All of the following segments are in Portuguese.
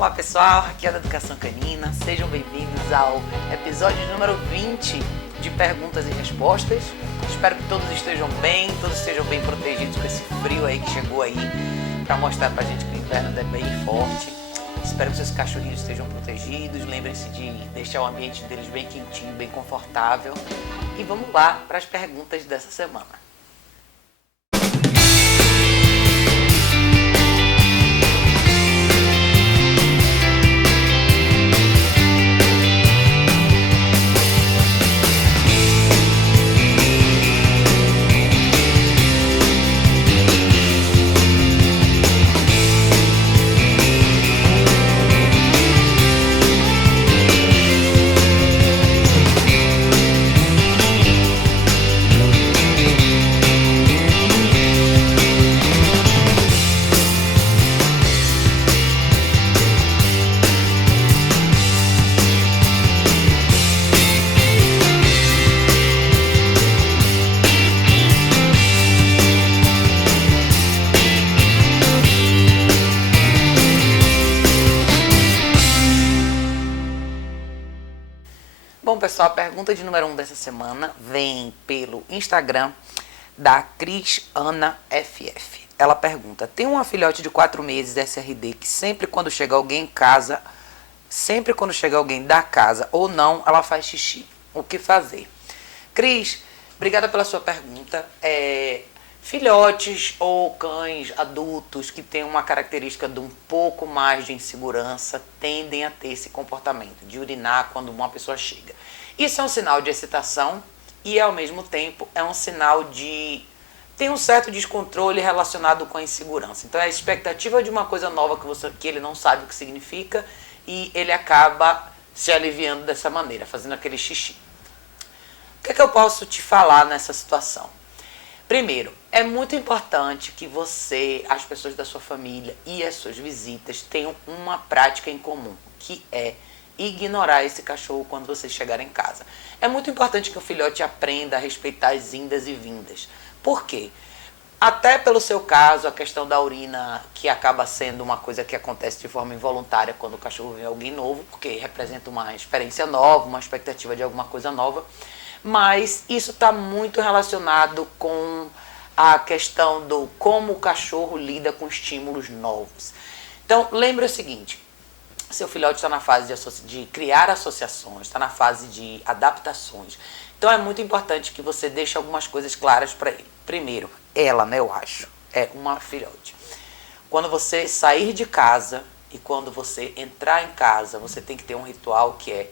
Olá pessoal, aqui é da Educação Canina, sejam bem-vindos ao episódio número 20 de Perguntas e Respostas. Espero que todos estejam bem, todos estejam bem protegidos com esse frio aí que chegou aí, para mostrar pra gente que o inverno é bem forte. Espero que seus cachorrinhos estejam protegidos, lembrem-se de deixar o ambiente deles bem quentinho, bem confortável. E vamos lá para as perguntas dessa semana. Bom pessoal, a pergunta de número 1 dessa semana vem pelo Instagram da Cris Ana FF. Ela pergunta: tem uma filhote de 4 meses SRD que sempre quando chega alguém da casa ou não, ela faz xixi. O que fazer? Cris, obrigada pela sua pergunta. Filhotes ou cães adultos que têm uma característica de um pouco mais de insegurança tendem a ter esse comportamento de urinar quando uma pessoa chega. Isso é um sinal de excitação e, ao mesmo tempo, é um sinal de... tem um certo descontrole relacionado com a insegurança. Então, é a expectativa de uma coisa nova que ele não sabe o que significa e ele acaba se aliviando dessa maneira, fazendo aquele xixi. O que é que eu posso te falar nessa situação? Primeiro, é muito importante que você, as pessoas da sua família e as suas visitas tenham uma prática em comum, que é ignorar esse cachorro quando você chegar em casa. É muito importante que o filhote aprenda a respeitar as indas e vindas. Por quê? Até pelo seu caso, a questão da urina, que acaba sendo uma coisa que acontece de forma involuntária quando o cachorro vê alguém novo, porque representa uma experiência nova, uma expectativa de alguma coisa nova. Mas isso está muito relacionado com a questão do como o cachorro lida com estímulos novos. Então, lembre o seguinte: seu filhote está na fase de criar associações, está na fase de adaptações. Então, é muito importante que você deixe algumas coisas claras para ele. Primeiro, eu acho, é uma filhote. Quando você sair de casa e quando você entrar em casa, você tem que ter um ritual que é: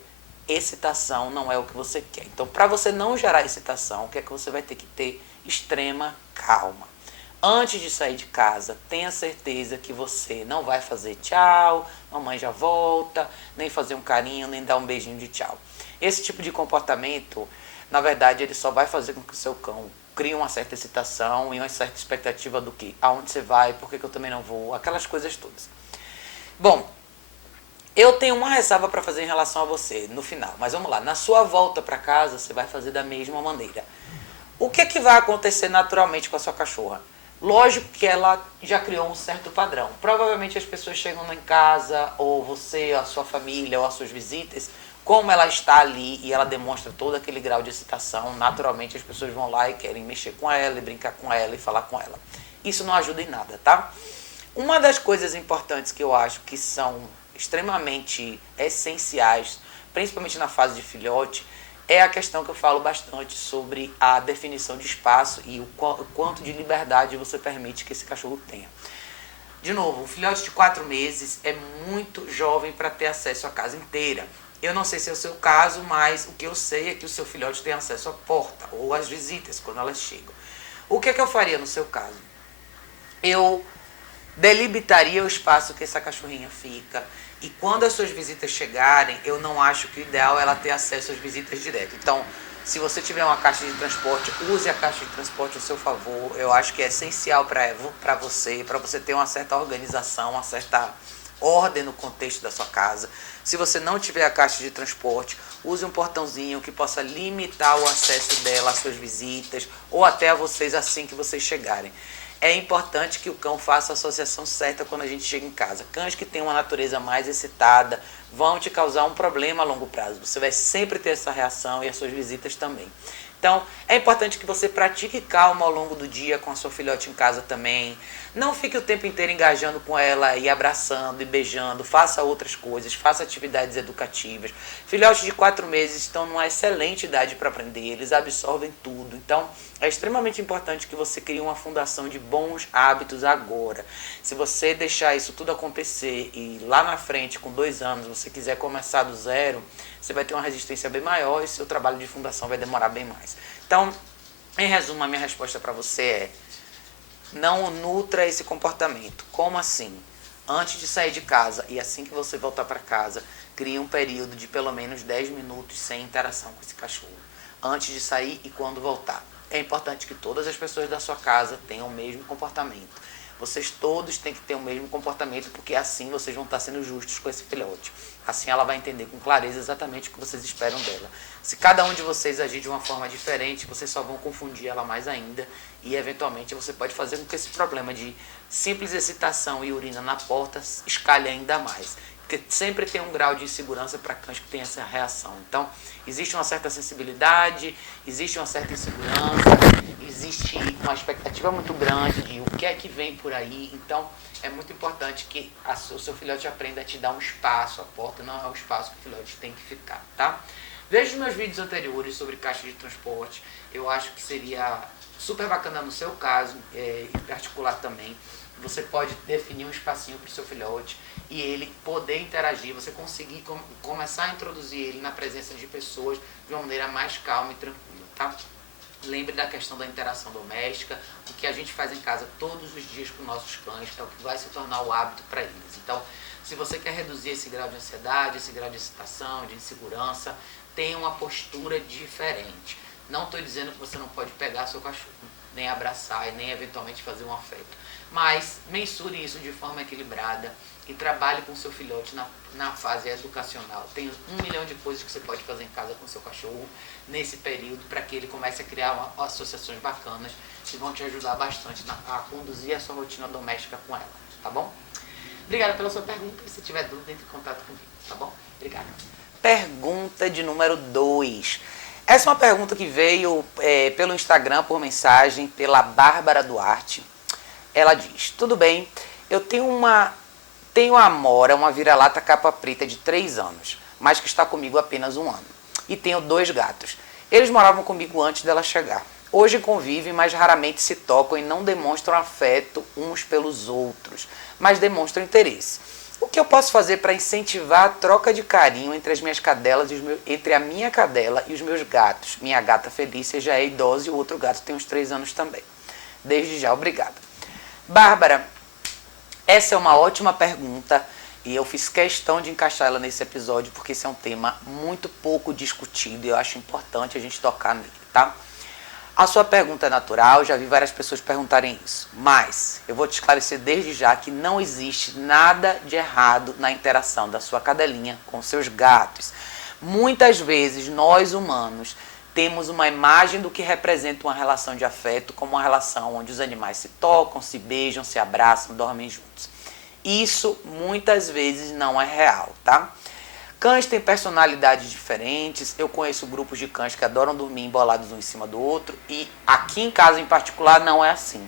excitação não é o que você quer. Então, para você não gerar excitação, o que é que você vai ter que ter? Extrema calma. Antes de sair de casa, tenha certeza que você não vai fazer tchau, mamãe já volta, nem fazer um carinho, nem dar um beijinho de tchau. Esse tipo de comportamento, na verdade, ele só vai fazer com que o seu cão crie uma certa excitação e uma certa expectativa do que, aonde você vai, por que eu também não vou, aquelas coisas todas. Bom, eu tenho uma ressalva para fazer em relação a você no final, mas vamos lá. Na sua volta para casa, você vai fazer da mesma maneira. O que é que vai acontecer naturalmente com a sua cachorra? Lógico que ela já criou um certo padrão. Provavelmente as pessoas chegam em casa, ou você, ou a sua família, ou as suas visitas, como ela está ali e ela demonstra todo aquele grau de excitação, naturalmente as pessoas vão lá e querem mexer com ela, e brincar com ela, e falar com ela. Isso não ajuda em nada, tá? Uma das coisas importantes que eu acho que são extremamente essenciais, principalmente na fase de filhote, é a questão que eu falo bastante sobre a definição de espaço e o quanto de liberdade você permite que esse cachorro tenha. De novo, um filhote de 4 meses é muito jovem para ter acesso à casa inteira. Eu não sei se é o seu caso, mas o que eu sei é que o seu filhote tem acesso à porta ou às visitas quando elas chegam. O que é que eu faria no seu caso? Eu delimitaria o espaço que essa cachorrinha fica. E quando as suas visitas chegarem, eu não acho que o ideal é ela ter acesso às visitas direto. Então, se você tiver uma caixa de transporte, use a caixa de transporte a seu favor. Eu acho que é essencial para você ter uma certa organização, uma certa ordem no contexto da sua casa. Se você não tiver a caixa de transporte, use um portãozinho que possa limitar o acesso dela às suas visitas ou até a vocês assim que vocês chegarem. é importante que o cão faça a associação certa quando a gente chega em casa. Cães que têm uma natureza mais excitada vão te causar um problema a longo prazo. Você vai sempre ter essa reação e as suas visitas também. Então, é importante que você pratique calma ao longo do dia com a sua filhote em casa também. Não fique o tempo inteiro engajando com ela e abraçando e beijando. Faça outras coisas, faça atividades educativas. Filhotes de 4 meses estão numa excelente idade para aprender, eles absorvem tudo. Então, é extremamente importante que você crie uma fundação de bons hábitos agora. Se você deixar isso tudo acontecer e lá na frente, com 2 anos, você quiser começar do zero, você vai ter uma resistência bem maior e seu trabalho de fundação vai demorar bem mais. Então, em resumo, a minha resposta para você é: não nutra esse comportamento. Como assim? Antes de sair de casa e assim que você voltar para casa, crie um período de pelo menos 10 minutos sem interação com esse cachorro. Antes de sair e quando voltar. É importante que todas as pessoas da sua casa tenham o mesmo comportamento. Vocês todos têm que ter o mesmo comportamento, porque assim vocês vão estar sendo justos com esse filhote. Assim ela vai entender com clareza exatamente o que vocês esperam dela. Se cada um de vocês agir de uma forma diferente, vocês só vão confundir ela mais ainda e eventualmente você pode fazer com que esse problema de simples excitação e urina na porta escalhe ainda mais. Porque sempre tem um grau de insegurança para cães que tem essa reação. Então, existe uma certa sensibilidade, existe uma certa insegurança, existe uma expectativa muito grande de o que é que vem por aí. Então, é muito importante que o seu filhote aprenda a te dar um espaço. A porta não é um espaço que o filhote tem que ficar, tá? Veja os meus vídeos anteriores sobre caixa de transporte. Eu acho que seria super bacana no seu caso, em particular também. Você pode definir um espacinho para o seu filhote e ele poder interagir, você conseguir começar a introduzir ele na presença de pessoas de uma maneira mais calma e tranquila, tá? Lembre da questão da interação doméstica. O que a gente faz em casa todos os dias com nossos cães é o que vai se tornar o hábito para eles. Então, se você quer reduzir esse grau de ansiedade, esse grau de excitação, de insegurança, tenha uma postura diferente. Não estou dizendo que você não pode pegar seu cachorro, nem abraçar e nem eventualmente fazer um afeto. Mas mensure isso de forma equilibrada e trabalhe com seu filhote na fase educacional. Tem 1 milhão de coisas que você pode fazer em casa com seu cachorro nesse período para que ele comece a criar associações bacanas que vão te ajudar bastante a conduzir a sua rotina doméstica com ela, tá bom? Obrigada pela sua pergunta e se tiver dúvida, entre em contato comigo, tá bom? Obrigada. Pergunta de número 2. Essa é uma pergunta que veio pelo Instagram, por mensagem, pela Bárbara Duarte. Ela diz: tudo bem, eu tenho a Amora, uma vira-lata capa preta de 3 anos, mas que está comigo há apenas 1 ano. E tenho 2 gatos. Eles moravam comigo antes dela chegar. Hoje convivem, mas raramente se tocam e não demonstram afeto uns pelos outros, mas demonstram interesse. O que eu posso fazer para incentivar a troca de carinho entre as minhas cadelas entre a minha cadela e os meus gatos? Minha gata Felícia já é idosa e o outro gato tem uns 3 anos também. Desde já, obrigada. Bárbara, essa é uma ótima pergunta e eu fiz questão de encaixar ela nesse episódio porque esse é um tema muito pouco discutido e eu acho importante a gente tocar nele, tá? A sua pergunta é natural, já vi várias pessoas perguntarem isso, mas eu vou te esclarecer desde já que não existe nada de errado na interação da sua cadelinha com seus gatos. Muitas vezes nós humanos temos uma imagem do que representa uma relação de afeto como uma relação onde os animais se tocam, se beijam, se abraçam, dormem juntos. Isso muitas vezes não é real, tá? Cães têm personalidades diferentes. Eu conheço grupos de cães que adoram dormir embolados um em cima do outro e aqui em casa em particular não é assim.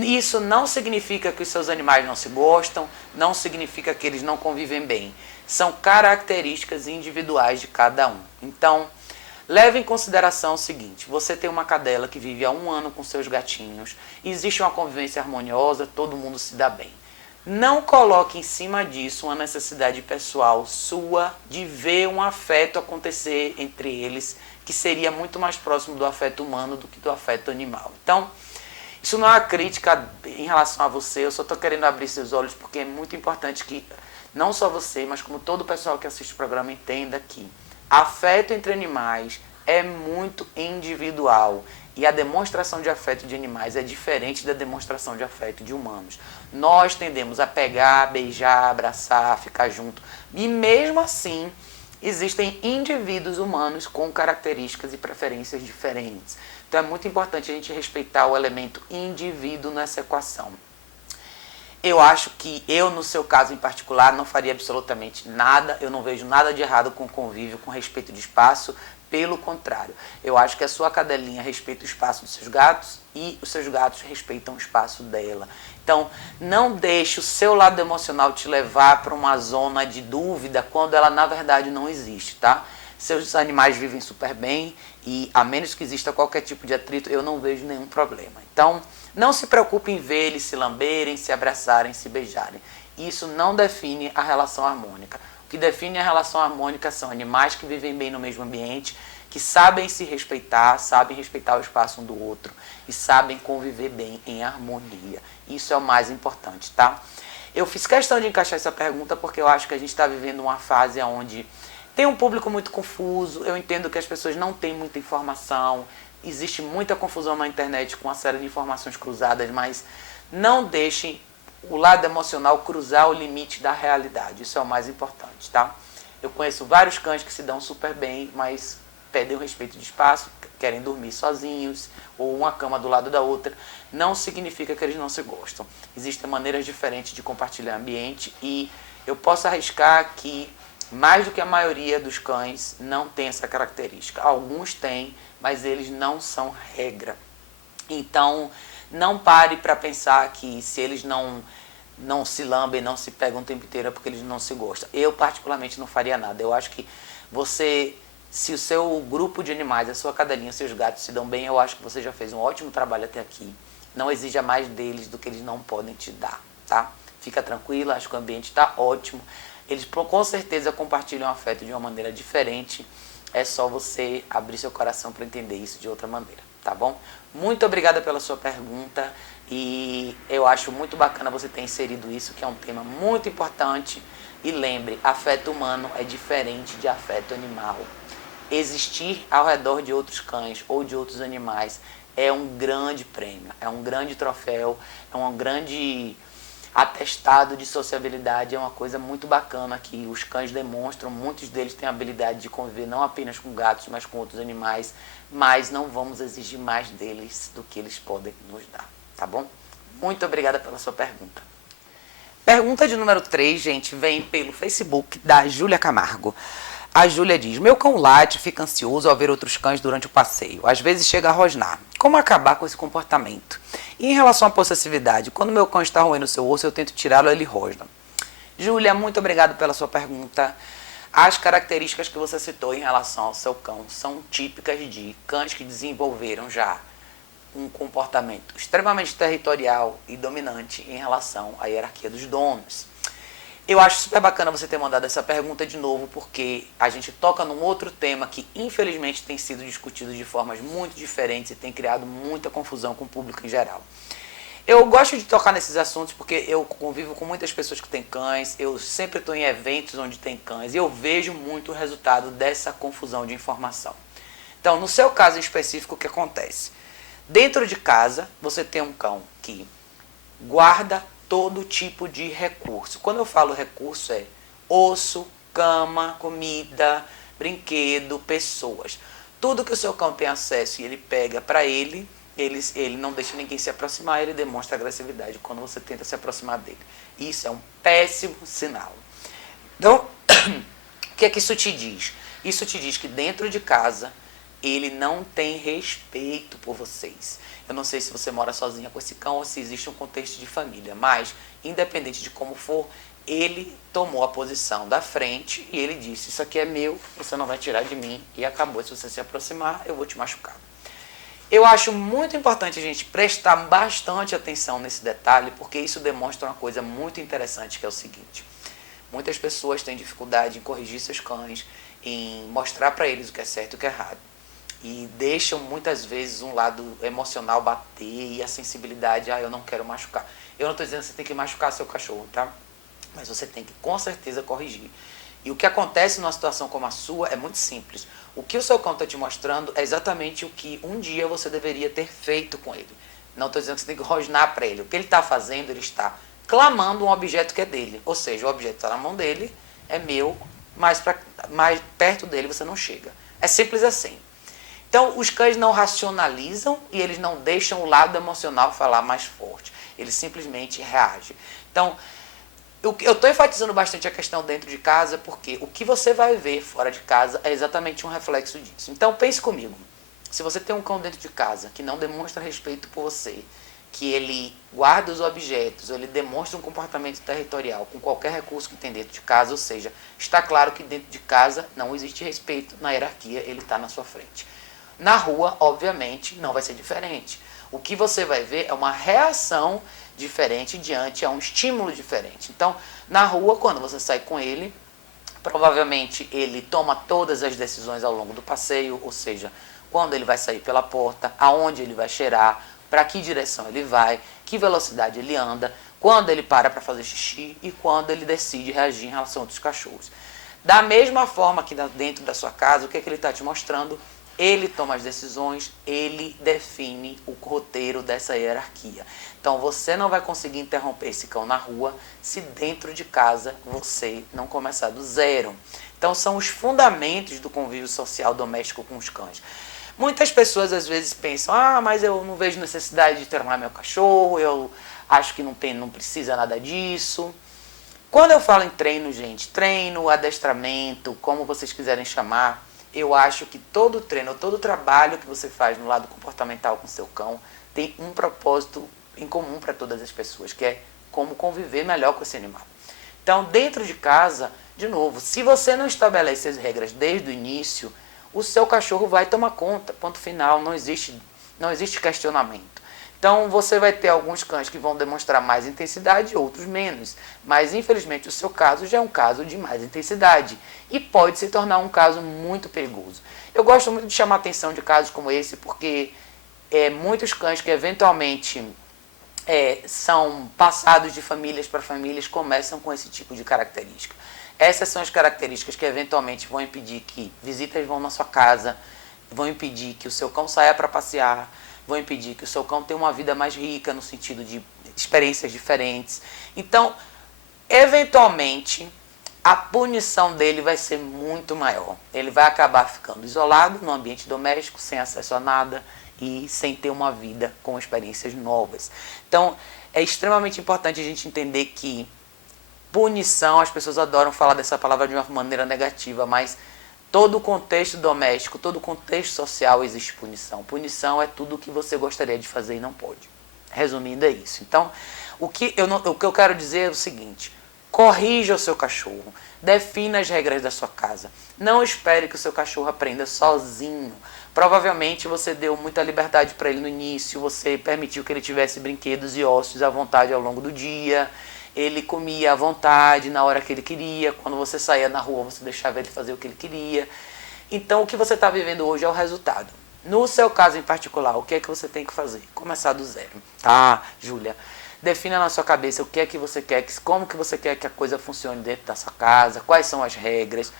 Isso não significa que os seus animais não se gostam, não significa que eles não convivem bem. São características individuais de cada um. Então, leve em consideração o seguinte: você tem uma cadela que vive há 1 ano com seus gatinhos, existe uma convivência harmoniosa, todo mundo se dá bem. Não coloque em cima disso uma necessidade pessoal sua de ver um afeto acontecer entre eles, que seria muito mais próximo do afeto humano do que do afeto animal. Então, isso não é uma crítica em relação a você, eu só estou querendo abrir seus olhos porque é muito importante que não só você, mas como todo o pessoal que assiste o programa entenda que afeto entre animais é muito individual e a demonstração de afeto de animais é diferente da demonstração de afeto de humanos. Nós tendemos a pegar, beijar, abraçar, ficar junto e mesmo assim existem indivíduos humanos com características e preferências diferentes. Então é muito importante a gente respeitar o elemento indivíduo nessa equação. Eu acho que eu, no seu caso em particular, não faria absolutamente nada, eu não vejo nada de errado com convívio, com respeito de espaço, pelo contrário. Eu acho que a sua cadelinha respeita o espaço dos seus gatos e os seus gatos respeitam o espaço dela. Então, não deixe o seu lado emocional te levar para uma zona de dúvida quando ela, na verdade, não existe, tá? Seus animais vivem super bem e, a menos que exista qualquer tipo de atrito, eu não vejo nenhum problema. Então, não se preocupe em ver eles se lamberem, se abraçarem, se beijarem. Isso não define a relação harmônica. O que define a relação harmônica são animais que vivem bem no mesmo ambiente, que sabem se respeitar, sabem respeitar o espaço um do outro e sabem conviver bem em harmonia. Isso é o mais importante, tá? Eu fiz questão de encaixar essa pergunta porque eu acho que a gente está vivendo uma fase onde tem um público muito confuso, eu entendo que as pessoas não têm muita informação, existe muita confusão na internet com uma série de informações cruzadas, mas não deixem o lado emocional cruzar o limite da realidade. Isso é o mais importante, tá? Eu conheço vários cães que se dão super bem, mas pedem o respeito de espaço, querem dormir sozinhos, ou uma cama do lado da outra. Não significa que eles não se gostam. Existem maneiras diferentes de compartilhar ambiente e eu posso arriscar que mais do que a maioria dos cães não tem essa característica. Alguns têm, mas eles não são regra. Então, não pare para pensar que se eles não se lambem, não se pegam o tempo inteiro é porque eles não se gostam. Eu, particularmente, não faria nada. Eu acho que se o seu grupo de animais, a sua cadelinha, seus gatos se dão bem, eu acho que você já fez um ótimo trabalho até aqui. Não exija mais deles do que eles não podem te dar, tá? Fica tranquila, acho que o ambiente está ótimo. Eles com certeza compartilham afeto de uma maneira diferente. É só você abrir seu coração para entender isso de outra maneira, tá bom? Muito obrigada pela sua pergunta e eu acho muito bacana você ter inserido isso, que é um tema muito importante. E lembre, afeto humano é diferente de afeto animal. Existir ao redor de outros cães ou de outros animais é um grande prêmio, é um grande troféu, é um grande atestado de sociabilidade, é uma coisa muito bacana que os cães demonstram. Muitos deles têm a habilidade de conviver não apenas com gatos, mas com outros animais, mas não vamos exigir mais deles do que eles podem nos dar, tá bom? Muito obrigada pela sua pergunta. Pergunta de número 3, gente, vem pelo Facebook da Júlia Camargo. A Júlia diz: meu cão late, fica ansioso ao ver outros cães durante o passeio. Às vezes chega a rosnar. Como acabar com esse comportamento? E em relação à possessividade, quando meu cão está roendo seu osso, eu tento tirá-lo, ele rosna. Júlia, muito obrigado pela sua pergunta. As características que você citou em relação ao seu cão são típicas de cães que desenvolveram já um comportamento extremamente territorial e dominante em relação à hierarquia dos donos. Eu acho super bacana você ter mandado essa pergunta de novo, porque a gente toca num outro tema que infelizmente tem sido discutido de formas muito diferentes e tem criado muita confusão com o público em geral. Eu gosto de tocar nesses assuntos porque eu convivo com muitas pessoas que têm cães, eu sempre estou em eventos onde tem cães e eu vejo muito o resultado dessa confusão de informação. Então, no seu caso em específico, o que acontece? Dentro de casa, você tem um cão que guarda todo tipo de recurso. Quando eu falo recurso é osso, cama, comida, brinquedo, pessoas. Tudo que o seu cão tem acesso e ele pega para ele não deixa ninguém se aproximar, ele demonstra agressividade quando você tenta se aproximar dele. Isso é um péssimo sinal. Então, o que é que isso te diz? Isso te diz que dentro de casa ele não tem respeito por vocês. Eu não sei se você mora sozinha com esse cão ou se existe um contexto de família, mas, independente de como for, ele tomou a posição da frente e ele disse: isso aqui é meu, você não vai tirar de mim, e acabou. Se você se aproximar, eu vou te machucar. Eu acho muito importante a gente prestar bastante atenção nesse detalhe, porque isso demonstra uma coisa muito interessante, que é o seguinte: muitas pessoas têm dificuldade em corrigir seus cães, em mostrar para eles o que é certo e o que é errado. E deixam muitas vezes um lado emocional bater e a sensibilidade, eu não quero machucar. Eu não estou dizendo que você tem que machucar seu cachorro, tá? Mas você tem que com certeza corrigir. E o que acontece numa situação como a sua é muito simples. O que o seu cão está te mostrando é exatamente o que um dia você deveria ter feito com ele. Não estou dizendo que você tem que rosnar para ele. O que ele está fazendo, ele está clamando um objeto que é dele. Ou seja, o objeto está na mão dele, é meu, mas mais perto dele você não chega. É simples assim. Então, os cães não racionalizam e eles não deixam o lado emocional falar mais forte. Eles simplesmente reagem. Então, eu estou enfatizando bastante a questão dentro de casa porque o que você vai ver fora de casa é exatamente um reflexo disso. Então, pense comigo. Se você tem um cão dentro de casa que não demonstra respeito por você, que ele guarda os objetos, ou ele demonstra um comportamento territorial com qualquer recurso que tem dentro de casa, ou seja, está claro que dentro de casa não existe respeito na hierarquia, ele está na sua frente. Na rua, obviamente, não vai ser diferente. O que você vai ver é uma reação diferente diante a um estímulo diferente. Então, na rua, quando você sai com ele, provavelmente ele toma todas as decisões ao longo do passeio, ou seja, quando ele vai sair pela porta, aonde ele vai cheirar, para que direção ele vai, que velocidade ele anda, quando ele para fazer xixi e quando ele decide reagir em relação a outros cachorros. Da mesma forma que dentro da sua casa, o que, é que ele está te mostrando? Ele toma as decisões, ele define o roteiro dessa hierarquia. Então você não vai conseguir interromper esse cão na rua se dentro de casa você não começar do zero. Então são os fundamentos do convívio social doméstico com os cães. Muitas pessoas às vezes pensam, mas eu não vejo necessidade de treinar meu cachorro, eu acho que não precisa nada disso. Quando eu falo em treino, gente, treino, adestramento, como vocês quiserem chamar, eu acho que todo treino, todo trabalho que você faz no lado comportamental com seu cão tem um propósito em comum para todas as pessoas, que é como conviver melhor com esse animal. Então, dentro de casa, de novo, se você não estabelece as regras desde o início, o seu cachorro vai tomar conta, ponto final, não existe questionamento. Então, você vai ter alguns cães que vão demonstrar mais intensidade e outros menos. Mas, infelizmente, o seu caso já é um caso de mais intensidade e pode se tornar um caso muito perigoso. Eu gosto muito de chamar a atenção de casos como esse porque muitos cães que eventualmente são passados de famílias para famílias começam com esse tipo de característica. Essas são as características que eventualmente vão impedir que visitas vão na sua casa, vão impedir que o seu cão saia para passear, vão impedir que o seu cão tenha uma vida mais rica no sentido de experiências diferentes. Então, eventualmente, a punição dele vai ser muito maior. Ele vai acabar ficando isolado no ambiente doméstico, sem acesso a nada e sem ter uma vida com experiências novas. Então, é extremamente importante a gente entender que punição, as pessoas adoram falar dessa palavra de uma maneira negativa, mas todo o contexto doméstico, todo o contexto social existe punição. Punição é tudo o que você gostaria de fazer e não pode. Resumindo, é isso. Então, o que eu quero dizer é o seguinte: corrija o seu cachorro, defina as regras da sua casa. Não espere que o seu cachorro aprenda sozinho. Provavelmente você deu muita liberdade para ele no início, você permitiu que ele tivesse brinquedos e ócios à vontade ao longo do dia. Ele comia à vontade, na hora que ele queria. Quando você saía na rua, você deixava ele fazer o que ele queria. Então, o que você está vivendo hoje é o resultado. No seu caso em particular, o que é que você tem que fazer? Começar do zero. Tá, Júlia? Defina na sua cabeça o que é que você quer, como que você quer que a coisa funcione dentro da sua casa, quais são as regras.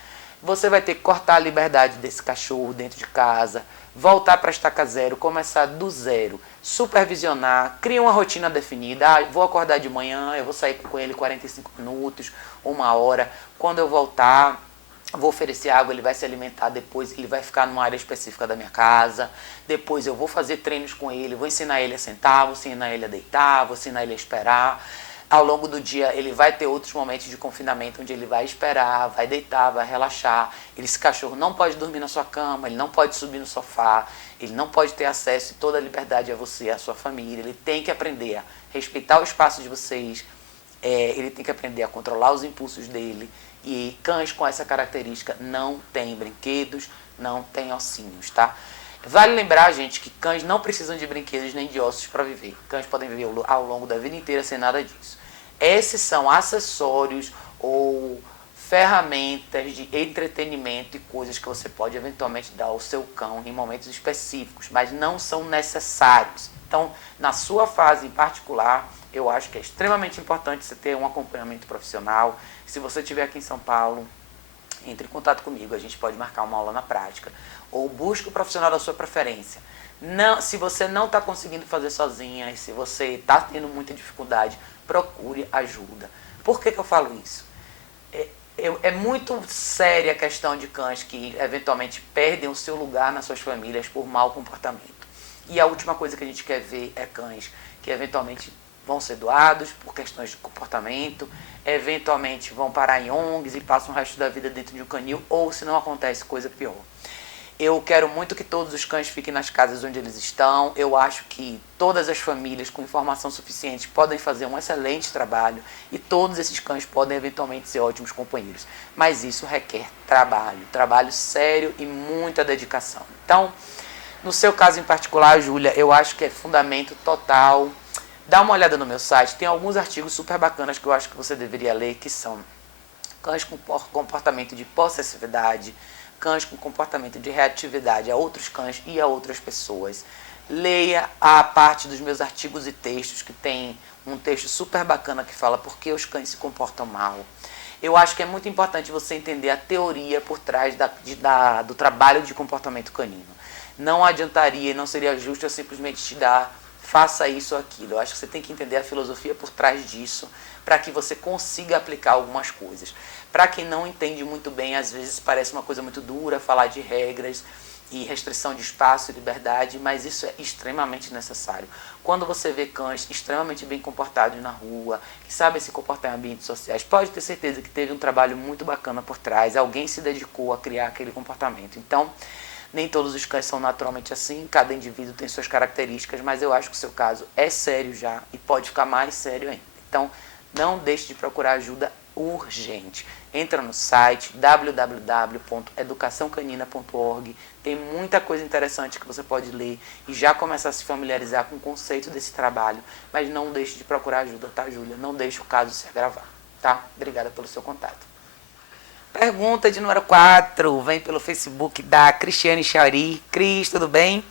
Você vai ter que cortar a liberdade desse cachorro dentro de casa, voltar para a estaca zero, começar do zero, supervisionar, cria uma rotina definida. Vou acordar de manhã, eu vou sair com ele 45 minutos, uma hora. Quando eu voltar, vou oferecer água, ele vai se alimentar, depois ele vai ficar numa área específica da minha casa. Depois eu vou fazer treinos com ele, vou ensinar ele a sentar, vou ensinar ele a deitar, vou ensinar ele a esperar. Ao longo do dia ele vai ter outros momentos de confinamento onde ele vai esperar, vai deitar, vai relaxar. Esse cachorro não pode dormir na sua cama, ele não pode subir no sofá, ele não pode ter acesso e toda a liberdade a você, à sua família. Ele tem que aprender a respeitar o espaço de vocês, ele tem que aprender a controlar os impulsos dele. E cães com essa característica não têm brinquedos, não têm ossinhos, tá? Vale lembrar, gente, que cães não precisam de brinquedos nem de ossos para viver. Cães podem viver ao longo da vida inteira sem nada disso. Esses são acessórios ou ferramentas de entretenimento e coisas que você pode eventualmente dar ao seu cão em momentos específicos, mas não são necessários. Então, na sua fase em particular, eu acho que é extremamente importante você ter um acompanhamento profissional. Se você estiver aqui em São Paulo, entre em contato comigo, a gente pode marcar uma aula na prática. Ou busque o profissional da sua preferência. Não, se você não está conseguindo fazer sozinha, e se você está tendo muita dificuldade, procure ajuda. Por que eu falo isso? É muito séria a questão de cães que eventualmente perdem o seu lugar nas suas famílias por mau comportamento. E a última coisa que a gente quer ver é cães que eventualmente vão ser doados por questões de comportamento, eventualmente vão parar em ONGs e passam o resto da vida dentro de um canil, ou se não acontece coisa pior. Eu quero muito que todos os cães fiquem nas casas onde eles estão. Eu acho que todas as famílias com informação suficiente podem fazer um excelente trabalho e todos esses cães podem eventualmente ser ótimos companheiros. Mas isso requer trabalho sério e muita dedicação. Então, no seu caso em particular, Júlia, eu acho que é fundamento total. Dá uma olhada no meu site, tem alguns artigos super bacanas que eu acho que você deveria ler, que são cães com comportamento de possessividade, cães com comportamento de reatividade a outros cães e a outras pessoas. Leia a parte dos meus artigos e textos, que tem um texto super bacana que fala por que os cães se comportam mal. Eu acho que é muito importante você entender a teoria por trás do trabalho de comportamento canino. Não adiantaria e não seria justo eu simplesmente te dar faça isso ou aquilo. Eu acho que você tem que entender a filosofia por trás disso para que você consiga aplicar algumas coisas. Para quem não entende muito bem, às vezes parece uma coisa muito dura falar de regras e restrição de espaço e liberdade, mas isso é extremamente necessário. Quando você vê cães extremamente bem comportados na rua, que sabem se comportar em ambientes sociais, pode ter certeza que teve um trabalho muito bacana por trás, alguém se dedicou a criar aquele comportamento. Então, nem todos os cães são naturalmente assim, cada indivíduo tem suas características, mas eu acho que o seu caso é sério já e pode ficar mais sério ainda. Então, não deixe de procurar ajuda urgente. Entra no site www.educaçãocanina.org, tem muita coisa interessante que você pode ler e já começar a se familiarizar com o conceito desse trabalho, mas não deixe de procurar ajuda, tá, Júlia? Não deixe o caso se agravar, tá? Obrigada pelo seu contato. Pergunta de número 4, vem pelo Facebook da Cristiane Chauri. Cris, tudo bem?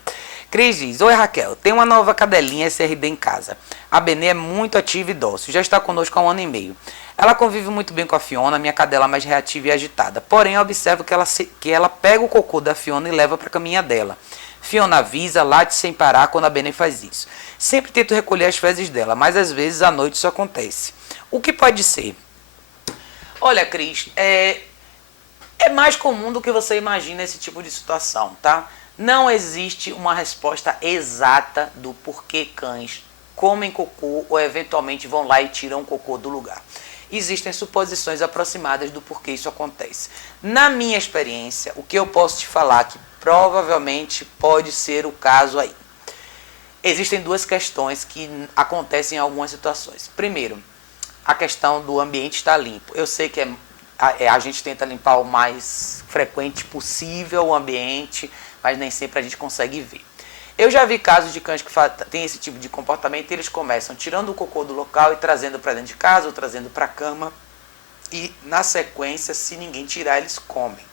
Cris diz, oi Raquel, tem uma nova cadelinha SRD em casa. A Benê é muito ativa e dócil, já está conosco há 1 ano e meio. Ela convive muito bem com a Fiona, minha cadela mais reativa e agitada. Porém, eu observo que ela pega o cocô da Fiona e leva para a caminha dela. Fiona avisa, late sem parar quando a Benê faz isso. Sempre tento recolher as fezes dela, mas às vezes à noite isso acontece. O que pode ser? Olha, Cris, é mais comum do que você imagina esse tipo de situação, tá? Não existe uma resposta exata do porquê cães comem cocô ou eventualmente vão lá e tiram o cocô do lugar. Existem suposições aproximadas do porquê isso acontece. Na minha experiência, o que eu posso te falar que provavelmente pode ser o caso aí. Existem 2 questões que acontecem em algumas situações. Primeiro, a questão do ambiente estar limpo. Eu sei que a gente tenta limpar o mais frequente possível o ambiente, mas nem sempre a gente consegue ver. Eu já vi casos de cães que têm esse tipo de comportamento e eles começam tirando o cocô do local e trazendo para dentro de casa ou trazendo para a cama e, na sequência, se ninguém tirar, eles comem.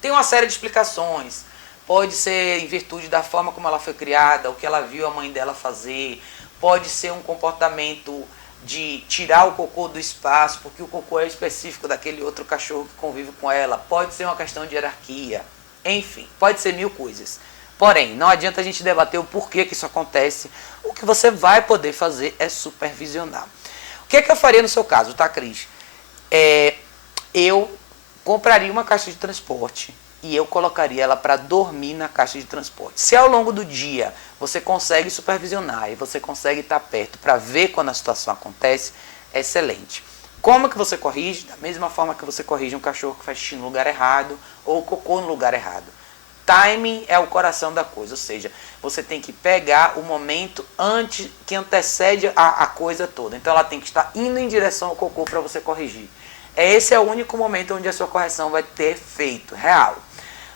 Tem uma série de explicações. Pode ser em virtude da forma como ela foi criada, o que ela viu a mãe dela fazer. Pode ser um comportamento de tirar o cocô do espaço, porque o cocô é específico daquele outro cachorro que convive com ela. Pode ser uma questão de hierarquia. Enfim, pode ser 1000 coisas. Porém, não adianta a gente debater o porquê que isso acontece. O que você vai poder fazer é supervisionar. O que é que eu faria no seu caso, tá, Cris? Eu compraria uma caixa de transporte e eu colocaria ela para dormir na caixa de transporte. Se ao longo do dia você consegue supervisionar e você consegue estar perto para ver quando a situação acontece, é excelente. Como que você corrige? Da mesma forma que você corrige um cachorro que faz xixi no lugar errado ou cocô no lugar errado. Timing é o coração da coisa, ou seja, você tem que pegar o momento antes que antecede a coisa toda. Então ela tem que estar indo em direção ao cocô para você corrigir. Esse é o único momento onde a sua correção vai ter efeito real.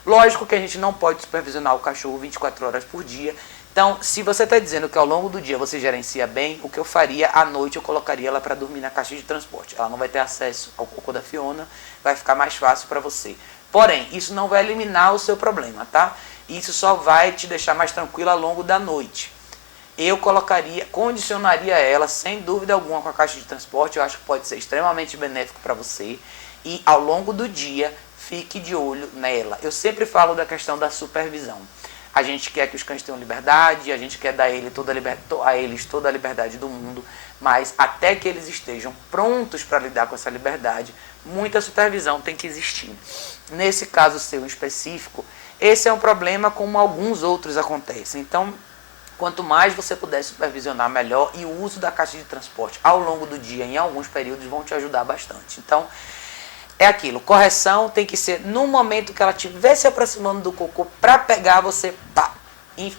Lógico que a gente não pode supervisionar o cachorro 24 horas por dia. Então, se você está dizendo que ao longo do dia você gerencia bem, o que eu faria à noite, eu colocaria ela para dormir na caixa de transporte. Ela não vai ter acesso ao cocô da Fiona, vai ficar mais fácil para você. Porém, isso não vai eliminar o seu problema, tá? Isso só vai te deixar mais tranquila ao longo da noite. Eu condicionaria ela, sem dúvida alguma, com a caixa de transporte. Eu acho que pode ser extremamente benéfico para você. E ao longo do dia, fique de olho nela. Eu sempre falo da questão da supervisão. A gente quer que os cães tenham liberdade, a gente quer dar a eles toda a liberdade do mundo, mas até que eles estejam prontos para lidar com essa liberdade, muita supervisão tem que existir. Nesse caso seu em específico, esse é um problema como alguns outros acontecem. Então, quanto mais você puder supervisionar, melhor, e o uso da caixa de transporte ao longo do dia, em alguns períodos, vão te ajudar bastante. Então, é aquilo, correção tem que ser no momento que ela estiver se aproximando do cocô para pegar você, pá,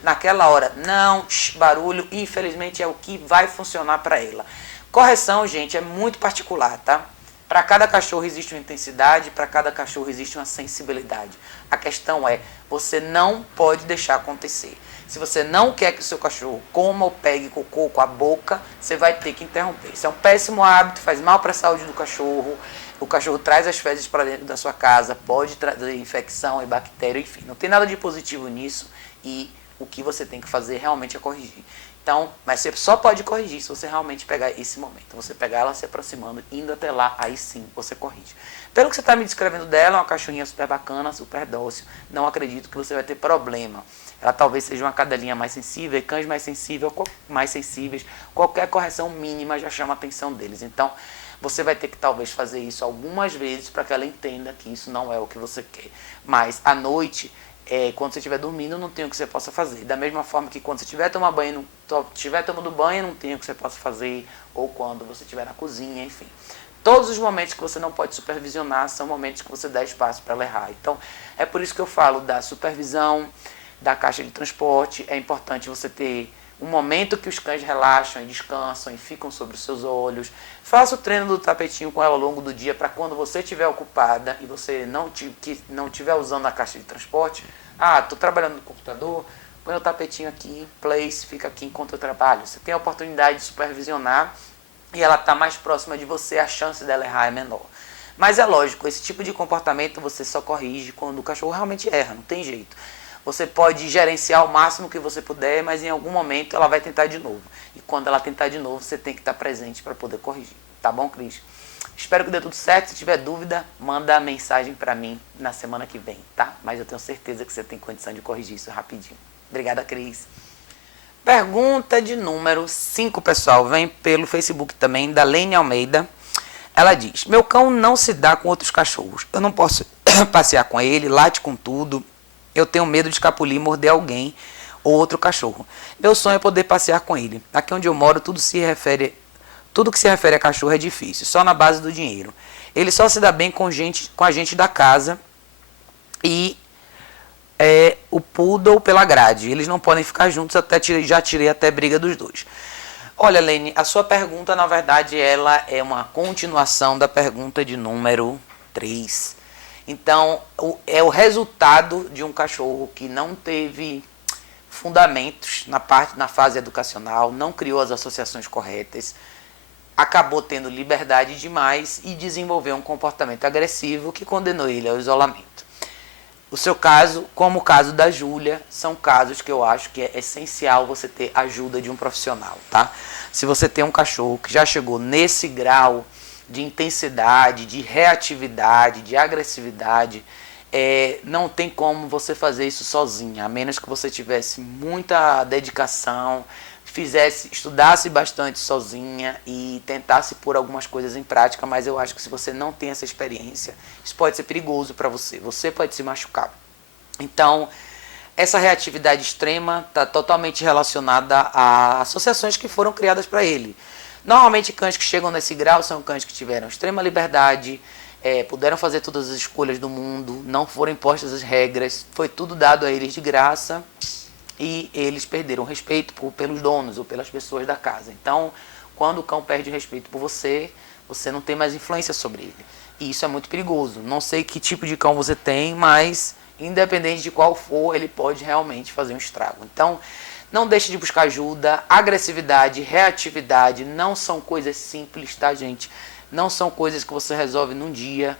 naquela hora, não, barulho, infelizmente é o que vai funcionar para ela. Correção, gente, é muito particular, tá? Para cada cachorro existe uma intensidade, para cada cachorro existe uma sensibilidade. A questão é, você não pode deixar acontecer. Se você não quer que o seu cachorro coma ou pegue cocô com a boca, você vai ter que interromper. Isso é um péssimo hábito, faz mal para a saúde do cachorro. O cachorro traz as fezes para dentro da sua casa, pode trazer infecção e bactéria, enfim. Não tem nada de positivo nisso e o que você tem que fazer realmente é corrigir. Então, mas você só pode corrigir se você realmente pegar esse momento. Você pegar ela se aproximando, indo até lá, aí sim você corrige. Pelo que você está me descrevendo dela, é uma cachorrinha super bacana, super dócil. Não acredito que você vai ter problema. Ela talvez seja uma cadelinha mais sensível, cães mais sensíveis. Qualquer correção mínima já chama a atenção deles. Então, você vai ter que talvez fazer isso algumas vezes para que ela entenda que isso não é o que você quer. Mas à noite, quando você estiver dormindo, não tem o que você possa fazer. Da mesma forma que quando você estiver tomando banho, não tem o que você possa fazer. Ou quando você estiver na cozinha, enfim. Todos os momentos que você não pode supervisionar são momentos que você dá espaço para ela errar. Então, é por isso que eu falo da supervisão, da caixa de transporte. É importante você ter um momento que os cães relaxam e descansam e ficam sobre os seus olhos. Faça o treino do tapetinho com ela ao longo do dia para quando você estiver ocupada e você não estiver usando a caixa de transporte. Estou trabalhando no computador, põe o tapetinho aqui, place, fica aqui enquanto eu trabalho. Você tem a oportunidade de supervisionar e ela está mais próxima de você, a chance dela errar é menor. Mas é lógico, esse tipo de comportamento você só corrige quando o cachorro realmente erra, não tem jeito. Você pode gerenciar o máximo que você puder, mas em algum momento ela vai tentar de novo. E quando ela tentar de novo, você tem que estar presente para poder corrigir. Tá bom, Cris? Espero que dê tudo certo. Se tiver dúvida, manda mensagem para mim na semana que vem, tá? Mas eu tenho certeza que você tem condição de corrigir isso rapidinho. Obrigada, Cris. Pergunta de número 5, pessoal. Vem pelo Facebook também, da Lene Almeida. Ela diz, meu cão não se dá com outros cachorros. Eu não posso passear com ele, late com tudo. Eu tenho medo de escapulir e morder alguém ou outro cachorro. Meu sonho é poder passear com ele. Aqui onde eu moro, tudo que se refere a cachorro é difícil, só na base do dinheiro. Ele só se dá bem com a gente da casa e o poodle pela grade. Eles não podem ficar juntos, já tirei até briga dos dois. Olha, Lene, a sua pergunta, na verdade, ela é uma continuação da pergunta de número 3. Então, é o resultado de um cachorro que não teve fundamentos na fase educacional, não criou as associações corretas, acabou tendo liberdade demais e desenvolveu um comportamento agressivo que condenou ele ao isolamento. O seu caso, como o caso da Júlia, são casos que eu acho que é essencial você ter ajuda de um profissional, tá? Se você tem um cachorro que já chegou nesse grau de intensidade, de reatividade, de agressividade, não tem como você fazer isso sozinha, a menos que você tivesse muita dedicação, estudasse bastante sozinha e tentasse pôr algumas coisas em prática, mas eu acho que se você não tem essa experiência, isso pode ser perigoso para você pode se machucar. Então, essa reatividade extrema está totalmente relacionada a associações que foram criadas para ele. Normalmente, cães que chegam nesse grau são cães que tiveram extrema liberdade, puderam fazer todas as escolhas do mundo, não foram impostas as regras, foi tudo dado a eles de graça e eles perderam o respeito pelos donos ou pelas pessoas da casa. Então, quando o cão perde o respeito por você, você não tem mais influência sobre ele. E isso é muito perigoso. Não sei que tipo de cão você tem, mas independente de qual for, ele pode realmente fazer um estrago. Então, não deixe de buscar ajuda. Agressividade, reatividade não são coisas simples, tá, gente? Não são coisas que você resolve num dia.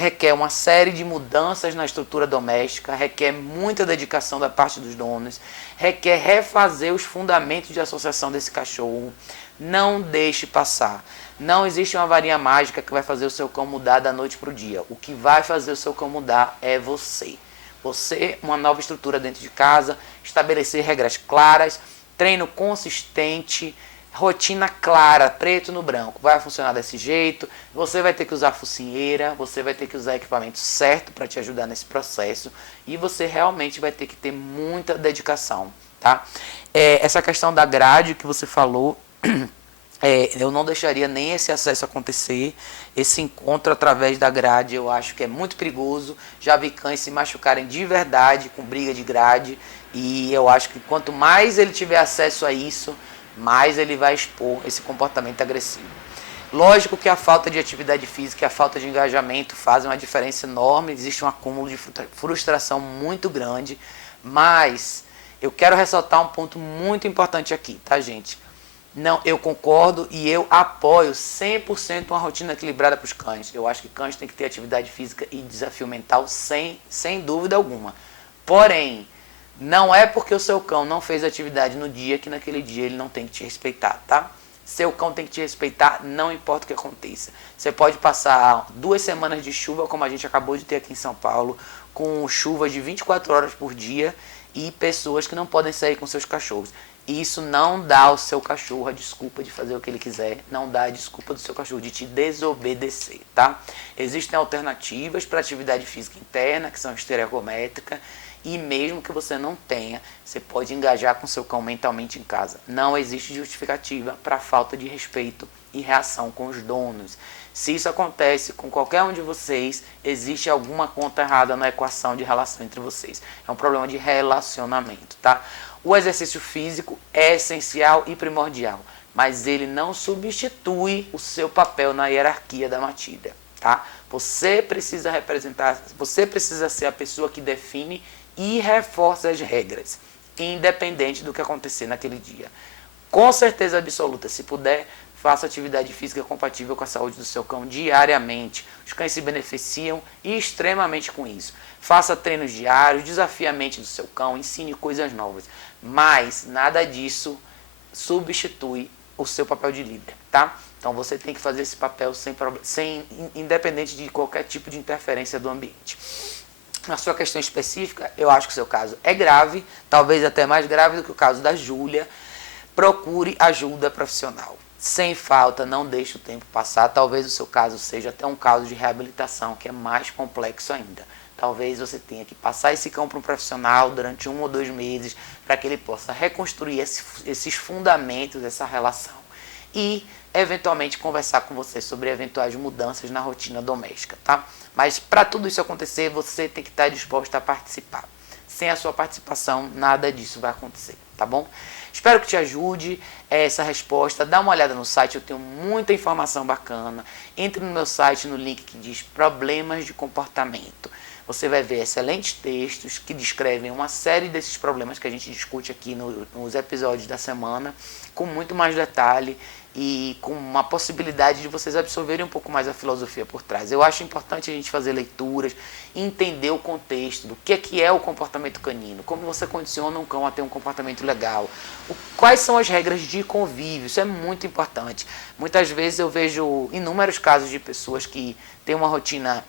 Requer uma série de mudanças na estrutura doméstica, requer muita dedicação da parte dos donos, requer refazer os fundamentos de associação desse cachorro. Não deixe passar. Não existe uma varinha mágica que vai fazer o seu cão mudar da noite para o dia. O que vai fazer o seu cão mudar é você. Você, uma nova estrutura dentro de casa, estabelecer regras claras, treino consistente, rotina clara, preto no branco. Vai funcionar desse jeito, você vai ter que usar focinheira, você vai ter que usar equipamento certo para te ajudar nesse processo e você realmente vai ter que ter muita dedicação, tá? Essa questão da grade que você falou, eu não deixaria nem esse acesso acontecer, esse encontro através da grade eu acho que é muito perigoso, já vi cães se machucarem de verdade com briga de grade e eu acho que quanto mais ele tiver acesso a isso, mais ele vai expor esse comportamento agressivo. Lógico que a falta de atividade física e a falta de engajamento fazem uma diferença enorme, existe um acúmulo de frustração muito grande, mas eu quero ressaltar um ponto muito importante aqui, tá, gente? Não, eu concordo e eu apoio 100% uma rotina equilibrada para os cães. Eu acho que cães têm que ter atividade física e desafio mental sem dúvida alguma. Porém, não é porque o seu cão não fez atividade no dia que naquele dia ele não tem que te respeitar, tá? Seu cão tem que te respeitar, não importa o que aconteça. Você pode passar 2 semanas de chuva, como a gente acabou de ter aqui em São Paulo, com chuva de 24 horas por dia e pessoas que não podem sair com seus cachorros. Isso não dá ao seu cachorro a desculpa de fazer o que ele quiser, não dá a desculpa do seu cachorro de te desobedecer, tá? Existem alternativas para atividade física interna, que são estereométrica, e mesmo que você não tenha, você pode engajar com seu cão mentalmente em casa. Não existe justificativa para falta de respeito e reação com os donos. Se isso acontece com qualquer um de vocês, existe alguma conta errada na equação de relação entre vocês. É um problema de relacionamento, tá? O exercício físico é essencial e primordial, mas ele não substitui o seu papel na hierarquia da matilha, tá? Você precisa representar, você precisa ser a pessoa que define e reforça as regras, independente do que acontecer naquele dia. Com certeza absoluta, se puder, faça atividade física compatível com a saúde do seu cão diariamente. Os cães se beneficiam extremamente com isso. Faça treinos diários, desafie a mente do seu cão, ensine coisas novas. Mas nada disso o seu papel de líder, tá? Então você tem que fazer esse papel independente de qualquer tipo de interferência do ambiente. Na sua questão específica, eu acho que o seu caso é grave, talvez até mais grave do que o caso da Júlia. Procure ajuda profissional. Sem falta, não deixe o tempo passar. Talvez o seu caso seja até um caso de reabilitação, que é mais complexo ainda. Talvez você tenha que passar esse cão para um profissional durante 1 ou 2 meses, para que ele possa reconstruir esses fundamentos, essa relação. E, eventualmente, conversar com você sobre eventuais mudanças na rotina doméstica, tá? Mas, para tudo isso acontecer, você tem que estar disposto a participar. Sem a sua participação, nada disso vai acontecer, tá bom? Espero que te ajude essa resposta. Dá uma olhada no site, eu tenho muita informação bacana. Entre no meu site, no link que diz Problemas de Comportamento. Você vai ver excelentes textos que descrevem uma série desses problemas que a gente discute aqui nos episódios da semana, com muito mais detalhe e com uma possibilidade de vocês absorverem um pouco mais a filosofia por trás. Eu acho importante a gente fazer leituras, entender o contexto do que é o comportamento canino, como você condiciona um cão a ter um comportamento legal, quais são as regras de convívio, isso é muito importante. Muitas vezes eu vejo inúmeros casos de pessoas que têm uma rotina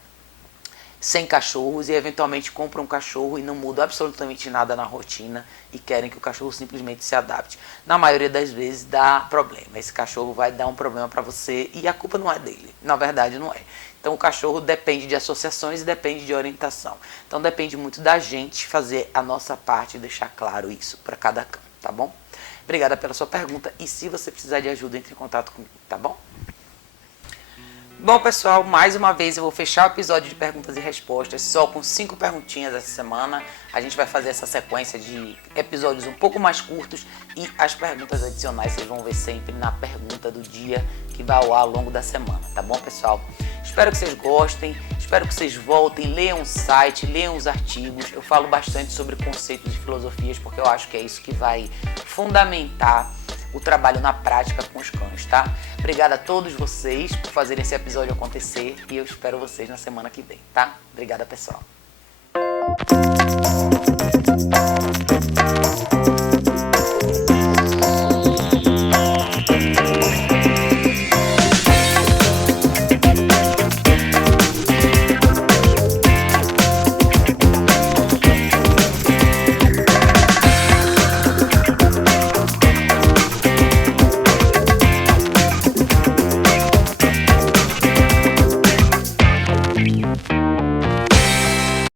sem cachorros e eventualmente compram um cachorro e não mudam absolutamente nada na rotina e querem que o cachorro simplesmente se adapte. Na maioria das vezes dá problema. Esse cachorro vai dar um problema para você e a culpa não é dele. Na verdade não é. Então o cachorro depende de associações e depende de orientação. Então depende muito da gente fazer a nossa parte e deixar claro isso para cada cão, tá bom? Obrigada pela sua pergunta e se você precisar de ajuda, entre em contato comigo, tá bom? Bom, pessoal, mais uma vez eu vou fechar o episódio de perguntas e respostas só com 5 perguntinhas essa semana. A gente vai fazer essa sequência de episódios um pouco mais curtos e as perguntas adicionais vocês vão ver sempre na pergunta do dia que vai ao ar ao longo da semana, tá bom, pessoal? Espero que vocês gostem, espero que vocês voltem, leiam o site, leiam os artigos. Eu falo bastante sobre conceitos e filosofias porque eu acho que é isso que vai fundamentar o trabalho na prática com os cães, tá? Obrigada a todos vocês por fazerem esse episódio acontecer e eu espero vocês na semana que vem, tá? Obrigada, pessoal.